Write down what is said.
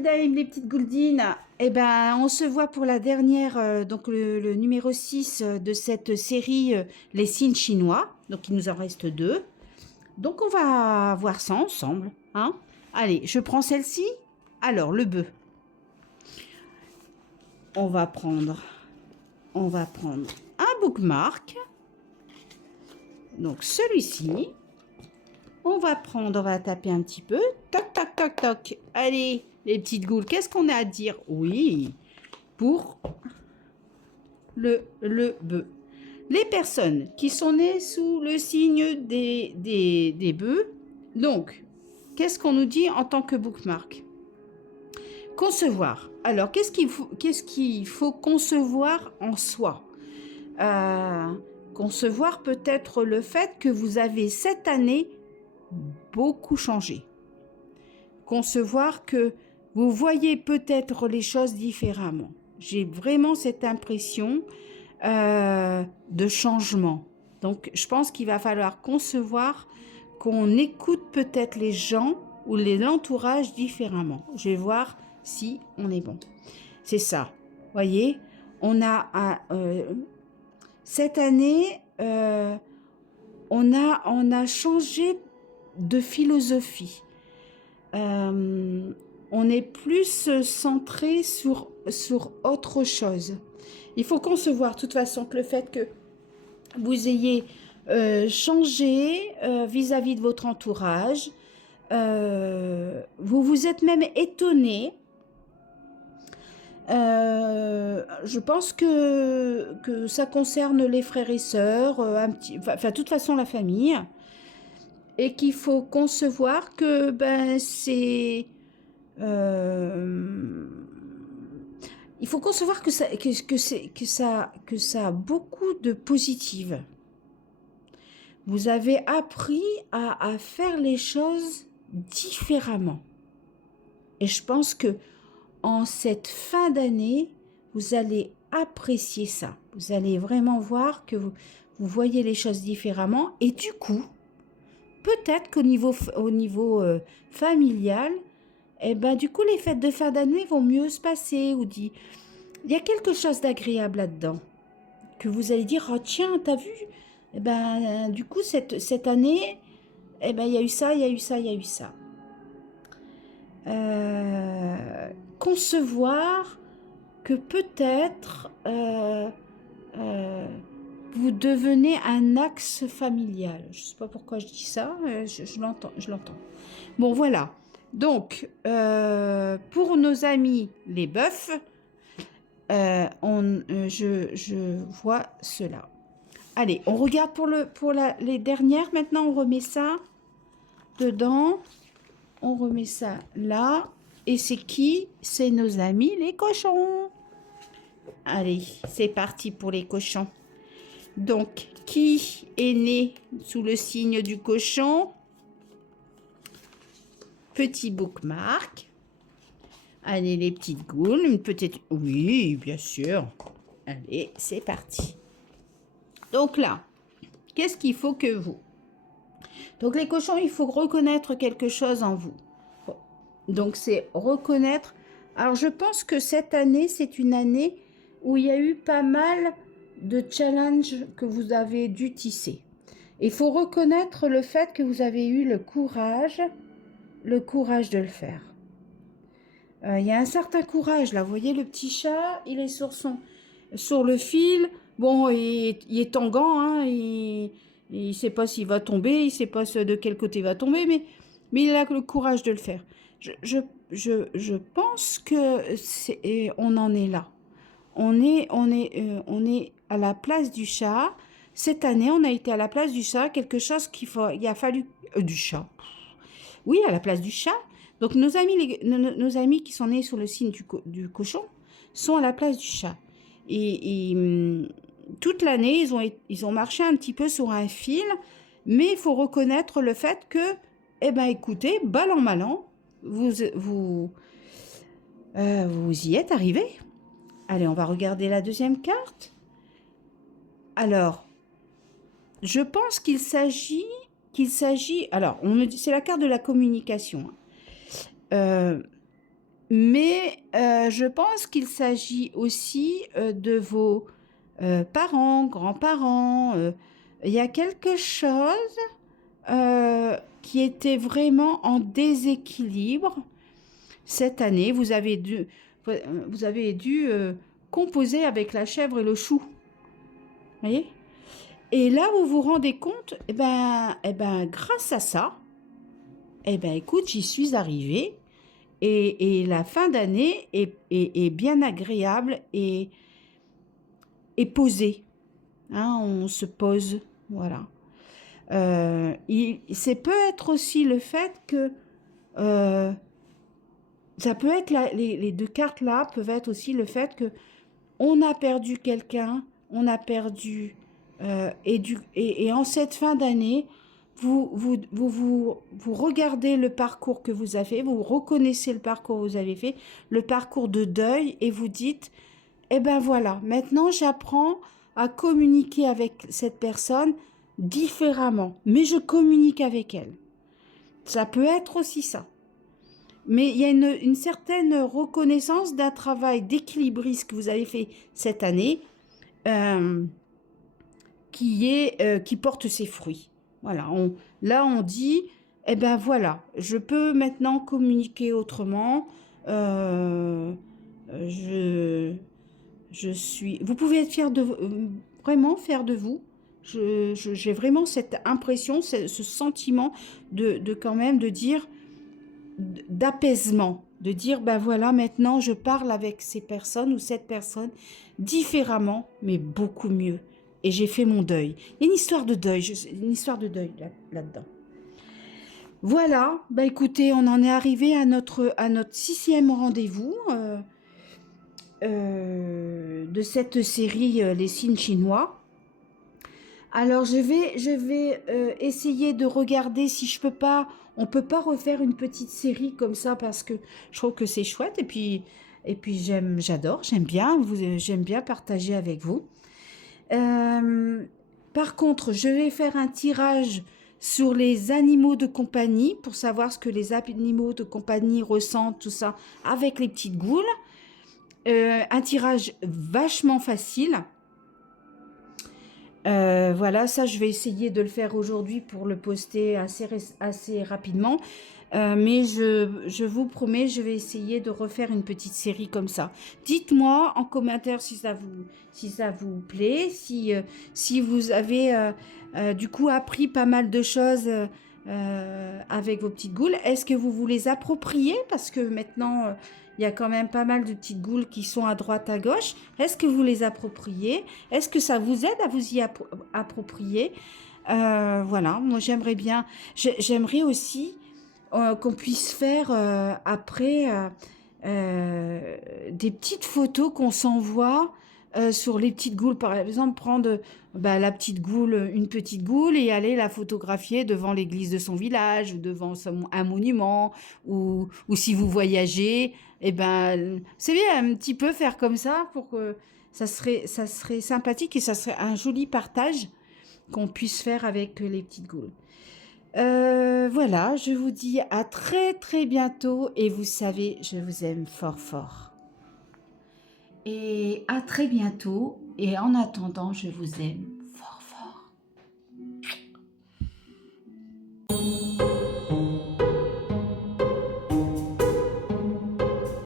Gouldame, les petites Gouldines. Eh ben, on se voit pour la dernière, donc le numéro 6 de cette série Les signes chinois. Donc, il nous en reste 2. Donc, on va voir ça ensemble. Hein. Allez, je prends celle-ci. Alors, le bœuf. On va prendre un bookmark. Donc, celui-ci. On va taper un petit peu. Toc, toc, toc, toc. Allez, les petites goules, qu'est-ce qu'on a à dire? Oui, pour le bœuf. Les personnes qui sont nées sous le signe des bœufs, donc, qu'est-ce qu'on nous dit en tant que bookmark? Concevoir. Alors, qu'est-ce qu'il faut concevoir en soi? Concevoir peut-être le fait que vous avez cette année beaucoup changé. Concevoir que vous voyez peut-être les choses différemment. J'ai vraiment cette impression de changement. Donc, je pense qu'il va falloir concevoir qu'on écoute peut-être les gens ou l'entourage différemment. Je vais voir si on est bon. C'est ça. Voyez, on a cette année, on a changé de philosophie. On est plus centré sur autre chose. Il faut concevoir de toute façon que le fait que vous ayez changé vis-à-vis de votre entourage, vous vous êtes même étonné. Je pense que ça concerne les frères et sœurs, de toute façon la famille. Et qu'il faut concevoir que c'est il faut concevoir que ça a beaucoup de positif. Vous avez appris à faire les choses différemment. Et je pense que en cette fin d'année, vous allez apprécier ça. Vous allez vraiment voir que vous voyez les choses différemment et du coup, peut-être qu'au niveau familial, du coup, les fêtes de fin d'année vont mieux se passer. Il y a quelque chose d'agréable là-dedans. Que vous allez dire, oh tiens, t'as vu? Du coup, cette année, il y a eu ça, il y a eu ça, il y a eu ça. Concevoir que peut-être vous devenez un axe familial. Je ne sais pas pourquoi je dis ça, je l'entends. Bon, voilà. Donc, pour nos amis les bœufs, je vois cela. Allez, on regarde pour les dernières. Maintenant, on remet ça dedans. On remet ça là. Et c'est qui? C'est nos amis les cochons. Allez, c'est parti pour les cochons. Donc, qui est né sous le signe du cochon? Petit bookmark. Allez, les petites goules. Une petite... Oui, bien sûr. Allez, c'est parti. Donc là, qu'est-ce qu'il faut que vous? Donc, les cochons, il faut reconnaître quelque chose en vous. Donc, c'est reconnaître... Alors, je pense que cette année, c'est une année où il y a eu pas mal de challenges que vous avez dû tisser. Il faut reconnaître le fait que vous avez eu le courage de le faire. Il y a un certain courage là. Vous voyez le petit chat, il est sur le fil. Bon, il est tangant, hein, il sait pas s'il va tomber, il sait pas de quel côté il va tomber, mais il a le courage de le faire. Je pense que on en est là. On est à la place du chat. Cette année, on a été à la place du chat, il a fallu du chat. Oui, à la place du chat. Donc nos amis qui sont nés sous le signe du cochon sont à la place du chat. Et toute l'année, ils ont marché un petit peu sur un fil, mais il faut reconnaître le fait que, écoutez, balle en mal an, vous y êtes arrivés. Allez, on va regarder la deuxième carte. Alors, je pense qu'il s'agit... Alors, on me dit, c'est la carte de la communication. Mais je pense qu'il s'agit aussi de vos parents, grands-parents. Il y a quelque chose qui était vraiment en déséquilibre cette année. Vous avez dû composer avec la chèvre et le chou. Voyez? Et là, vous vous rendez compte, grâce à ça, écoute, j'y suis arrivée. Et la fin d'année est bien agréable et posée. Hein, on se pose, voilà. C'est peut être aussi le fait que ça peut être les deux cartes là peuvent être aussi le fait que on a perdu quelqu'un, on a perdu et en cette fin d'année, vous regardez le parcours que vous avez fait, vous reconnaissez le parcours que vous avez fait, le parcours de deuil, et vous dites, eh ben voilà, maintenant j'apprends à communiquer avec cette personne différemment, mais je communique avec elle. Ça peut être aussi ça. Mais il y a une certaine reconnaissance d'un travail d'équilibriste que vous avez fait cette année qui porte ses fruits. Voilà, là on dit, eh ben voilà, je peux maintenant communiquer autrement. Je suis... Vous pouvez être fier de vraiment fier de vous. J'ai vraiment cette impression, ce sentiment de quand même de dire d'apaisement, de dire ben voilà, maintenant je parle avec ces personnes ou cette personne différemment, mais beaucoup mieux. Et j'ai fait mon deuil. Il y a une histoire de deuil, une histoire de deuil là-dedans. Voilà, bah écoutez, on en est arrivé à notre 6e rendez-vous de cette série Les signes chinois. Alors je vais essayer de regarder si je peux pas, on peut pas refaire une petite série comme ça parce que je trouve que c'est chouette et puis j'adore, j'aime bien partager avec vous. Par contre, je vais faire un tirage sur les animaux de compagnie pour savoir ce que les animaux de compagnie ressentent, tout ça, avec les petites goules. Un tirage vachement facile. Voilà, ça je vais essayer de le faire aujourd'hui pour le poster assez rapidement. Mais je vous promets, je vais essayer de refaire une petite série comme ça. Dites-moi en commentaire si ça vous plaît, si vous avez du coup appris pas mal de choses avec vos petites goules. Est-ce que vous les appropriez? Parce que maintenant, il y a quand même pas mal de petites goules qui sont à droite, à gauche. Est-ce que vous les appropriez? Est-ce que ça vous aide à vous y approprier? Voilà, moi j'aimerais aussi qu'on puisse faire après des petites photos qu'on s'envoie sur les petites goules. Par exemple, prendre la petite goule, une petite goule et aller la photographier devant l'église de son village ou devant un monument ou si vous voyagez, c'est bien un petit peu faire comme ça pour que ça serait sympathique et ça serait un joli partage qu'on puisse faire avec les petites goules. Voilà, je vous dis à très très bientôt et vous savez, je vous aime fort fort. Et à très bientôt et en attendant, je vous aime.